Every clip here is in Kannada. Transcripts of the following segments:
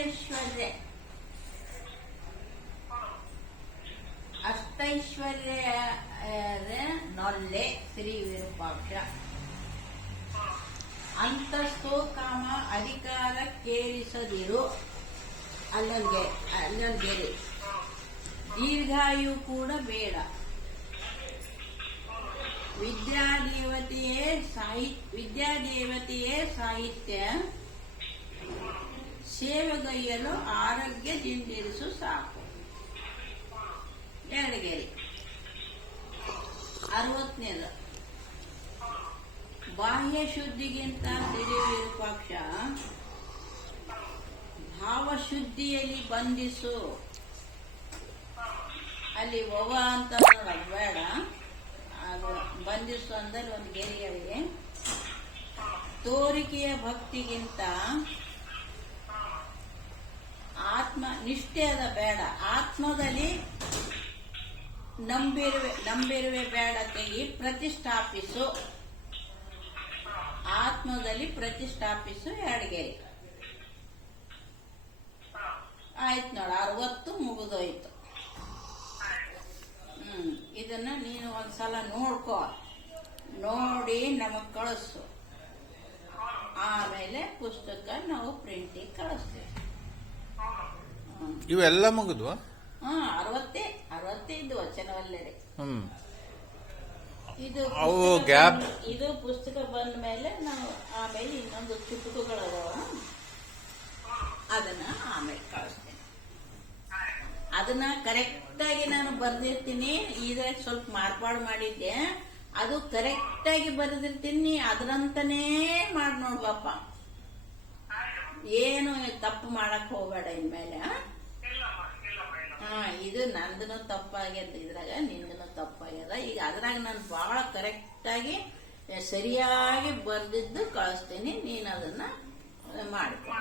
ಅಷ್ಟೈಶ್ವರ್ಯ. ಅಷ್ಟೈಶ್ವರ್ಯ ನೊಲ್ಲೆ ಶ್ರೀ ವಿರೂಪಾಕ್ಷ. ಅಂತಸ್ತು ಕಾಮ ಅಧಿಕಾರ ಕೇಳಿಸದಿರು. ಅಲ್ಲೊಂದು ಅಲ್ಲೊಂದು ಗೆರೆ ದೀರ್ಘಾಯು ಕೂಡ ಬೇಡ. ವಿದ್ಯಾದೇವತೆಯೇ ಸಾಹಿತ್ಯ ವಿದ್ಯಾದೇವತೆಯೇ ಸಾಹಿತ್ಯ. ಸೇವೆಗೈಯಲು ಆರೋಗ್ಯದಿಂದಿರಿಸು ಸಾಕು. ಎರಡಗೇರಿ ಗೆರೆ ಅರವತ್ತನೇದು. ಬಾಹ್ಯ ಶುದ್ಧಿಗಿಂತ ವಿರೂಪಾಕ್ಷ ಭಾವಶುದ್ಧಿಯಲ್ಲಿ ಬಂಧಿಸು. ಅಲ್ಲಿ ಒವ ಅಂತ ಬೇಡ. ಅದು ಬಂಧಿಸು ಅಂದರೆ ಒಂದು ಗೆರೆಯಲ್ಲಿ ತೋರಿಕೆಯ ಭಕ್ತಿಗಿಂತ ಆತ್ಮ ನಿಷ್ಠೆ ಅದ ಬೇಡ. ಆತ್ಮದಲ್ಲಿ ನಂಬಿರುವೆ ನಂಬಿರುವೆ ಬೇಡ ತೆಗಿ ಪ್ರತಿಷ್ಠಾಪಿಸು. ಆತ್ಮದಲ್ಲಿ ಪ್ರತಿಷ್ಠಾಪಿಸು ಎರಡ್ಗೆರೆ ಆಯ್ತು ನೋಡ, ಅರವತ್ತು ಮುಗಿದೋಯ್ತು. ಹ್ಮ್, ಇದನ್ನ ನೀನು ಒಂದ್ಸಲ ನೋಡ್ಕೋ. ನೋಡಿ ನಮಗ್ ಕಳಿಸು. ಆಮೇಲೆ ಪುಸ್ತಕ ನಾವು ಪ್ರಿಂಟಿಗೆ ಕಳಿಸ್ತೀವಿ. ಇವೆಲ್ಲ ಮುಗಿದ್ವಾ? ಹಾ ಅರವತ್ತೇ ಅರವತ್ತೇ ಇದ್ದು ವಚನವಲ್ಲದೆ ಹ್ಮ್. ಇದು ಅವು ಪುಸ್ತಕ gap- ಬಂದ್- ಇದು ಪುಸ್ತಕ ಬಂದ ಮೇಲೆ ನಾವು ಆಮೇಲೆ ಇನ್ನೊಂದು ಚುಟುಕುಗಳದಾವ ಅದನ್ನ ಆಮೇಲೆ ಕಳಿಸ್ತೇನೆ. ಅದನ್ನ ಕರೆಕ್ಟ್ ಆಗಿ ನಾನು ಬರ್ದಿರ್ತೀನಿ. ಇದ್ರಾಗ ಸ್ವಲ್ಪ ಮಾರ್ಪಾಡು ಮಾಡಿದ್ದೆ. ಅದು ಕರೆಕ್ಟ್ ಆಗಿ ಬರೆದಿರ್ತೀನಿ. ಅದರಂತನೇ ಮಾಡಿ ನೋಡ್ಬಪ್ಪ ಏನು ತಪ್ಪು ಮಾಡಕ್ ಹೋಗ್ಬೇಡ ಇನ್ಮೇಲೆ ಆ? ಹಾ ಇದು ನಂದನು ತಪ್ಪಾಗ್ಯದ ಇದ್ರಾಗ ನಿಂದನು ತಪ್ಪಾಗ್ಯದ ಈಗ ಅದ್ರಾಗ ನಾನು ಬಹಳ ಕರೆಕ್ಟ್ ಆಗಿ ಸರಿಯಾಗಿ ಬರ್ದಿದ್ದು ಕಳಿಸ್ತೀನಿ. ನೀನ್ ಅದನ್ನ ಮಾಡ್ಕೊ.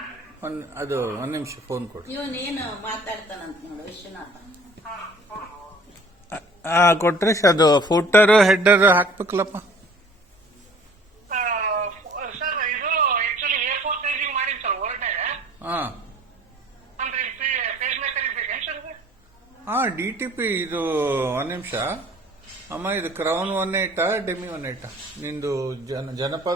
ಒಂದ್ ಅದು ಒಂದ್ ನಿಮಿಷ ಫೋನ್ ಕೊಡಿ. ಇವನೇನು ಮಾತಾಡ್ತಾನಂತ ನೋಡು ವಿಶ್ವನಾಥ. ಆ ಕೊಟ್ರೆ ಅದು ಫೂಟರ್ ಹೆಡರ್ ಹಾಕ್ಬೇಕಲ್ಲಪ್ಪ. ಸರ್ ಇದು ಆಕ್ಚುಲಿ ಪೇಜಿಂಗ್ ಸರ್ ಹಾ ಅಂದ್ರೆ ಪೇಜ್ ಮೇಕರ್ ಇರ್ಬೇಕೇನ್ ಸರ್ ಇದು ಹಾ ಡಿ ಟಿ ಪಿ ಇದು ಒಂದ್ ನಿಮಿಷ. ಅಮ್ಮ, ಇದು ಕ್ರೌನ್ ಒನ್ ಏಟಾ ಡೆಮಿ ಒನ್ ಏಟಾ ನಿಂದು ಜನ ಜನಪದ